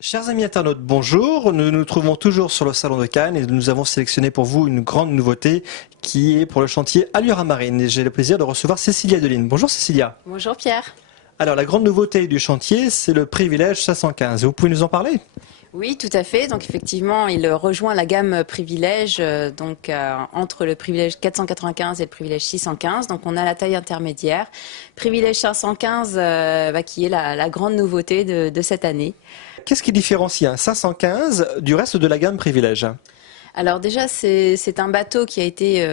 Chers amis internautes, bonjour. Nous nous trouvons toujours sur le salon de Cannes et nous avons sélectionné pour vous une grande nouveauté qui est pour le chantier Allure à Marine. Et j'ai le plaisir de recevoir Cécilia Deline. Bonjour Cécilia. Bonjour Pierre. Alors la grande nouveauté du chantier, c'est le privilège 515. Vous pouvez nous en parler ? Oui, tout à fait. Donc effectivement, il rejoint la gamme privilège, entre le privilège 495 et le privilège 615. Donc on a la taille intermédiaire. Privilège 515 qui est la grande nouveauté de cette année. Qu'est-ce qui différencie un 515 du reste de la gamme privilège ? Alors déjà, c'est un bateau qui a été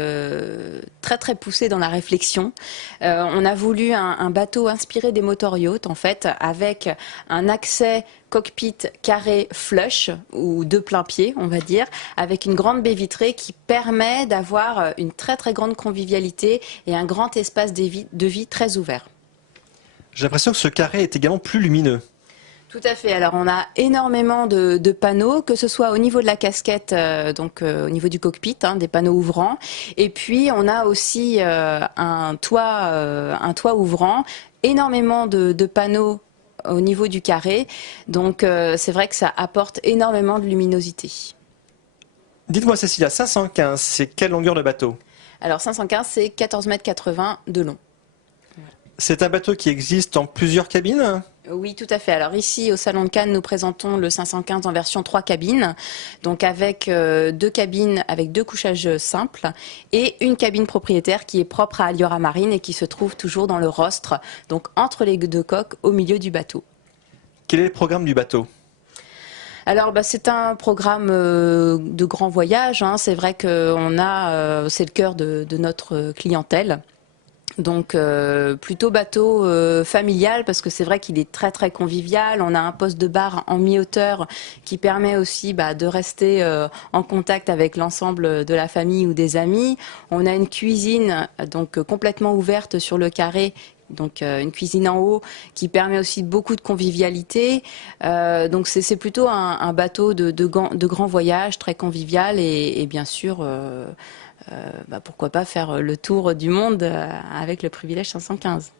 très poussé dans la réflexion. On a voulu un bateau inspiré des motor-yachts, en fait, avec un accès cockpit carré flush, ou de plein pied, on va dire, avec une grande baie vitrée qui permet d'avoir une très grande convivialité et un grand espace de vie très ouvert. J'ai l'impression que ce carré est également plus lumineux. Tout à fait. Alors on a énormément de panneaux, que ce soit au niveau de la casquette, au niveau du cockpit, des panneaux ouvrants. Et puis on a aussi un toit ouvrant, énormément de panneaux au niveau du carré. Donc c'est vrai que ça apporte énormément de luminosité. Dites-moi Cécilia, 515, c'est quelle longueur de bateau ? Alors 515, c'est 14,80 m de long. C'est un bateau qui existe en plusieurs cabines ? Oui, tout à fait. Alors ici, au Salon de Cannes, nous présentons le 515 en version 3 cabines, donc avec 2 cabines avec 2 couchages simples et une cabine propriétaire qui est propre à Allure à Marine et qui se trouve toujours dans le rostre, donc entre les 2 coques au milieu du bateau. Quel est le programme du bateau ? Alors, c'est un programme de grand voyage. C'est vrai que c'est le cœur de notre clientèle. Donc plutôt bateau familial parce que c'est vrai qu'il est très convivial. On a un poste de bar en mi-hauteur qui permet aussi de rester en contact avec l'ensemble de la famille ou des amis. On a une cuisine donc complètement ouverte sur le carré. Donc une cuisine en haut qui permet aussi beaucoup de convivialité. Donc c'est plutôt un bateau de grand voyage, très convivial et bien sûr pourquoi pas faire le tour du monde avec le privilège 515.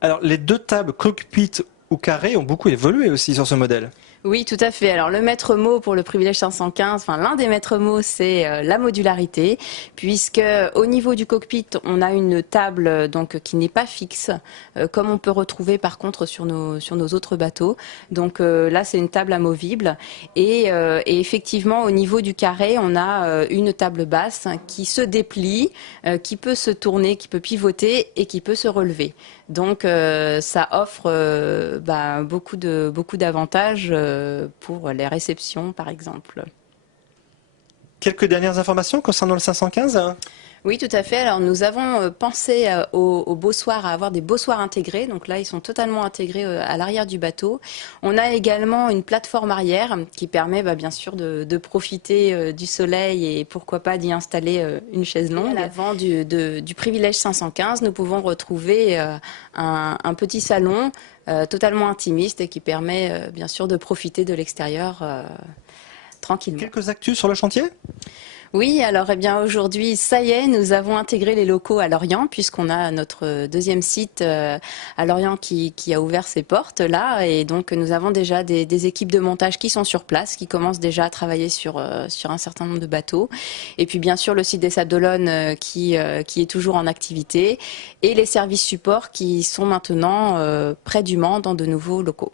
Alors les 2 tables cockpit ou carré ont beaucoup évolué aussi sur ce modèle. Oui, tout à fait. Alors le maître mot pour le privilège 515, l'un des maîtres mots, c'est la modularité, puisque au niveau du cockpit, on a une table qui n'est pas fixe, comme on peut retrouver par contre sur nos autres bateaux. Donc là, c'est une table amovible, et effectivement, au niveau du carré, on a une table basse qui se déplie, qui peut se tourner, qui peut pivoter et qui peut se relever. Donc ça offre beaucoup d'avantages pour les réceptions, par exemple. Quelques dernières informations concernant le 515 ? Oui, tout à fait. Alors, nous avons pensé aux bossoirs, à avoir des bossoirs intégrés. Donc là, ils sont totalement intégrés à l'arrière du bateau. On a également une plateforme arrière qui permet, bien sûr, de profiter du soleil et pourquoi pas d'y installer une chaise longue. À l'avant du privilège 515, nous pouvons retrouver un petit salon totalement intimiste et qui permet, bien sûr, de profiter de l'extérieur tranquillement. Quelques actus sur le chantier ? Oui, alors aujourd'hui, ça y est, nous avons intégré les locaux à Lorient puisqu'on a notre deuxième site à Lorient qui a ouvert ses portes là, et donc nous avons déjà des équipes de montage qui sont sur place, qui commencent déjà à travailler sur un certain nombre de bateaux, et puis bien sûr le site des Sables d'Olonne qui est toujours en activité, et les services supports qui sont maintenant près du Mans dans de nouveaux locaux.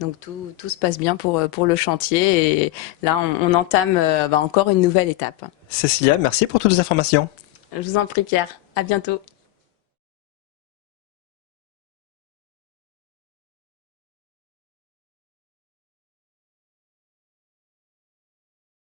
Donc tout se passe bien pour le chantier, et là on entame encore une nouvelle étape. Cécilia, merci pour toutes les informations. Je vous en prie Pierre, à bientôt.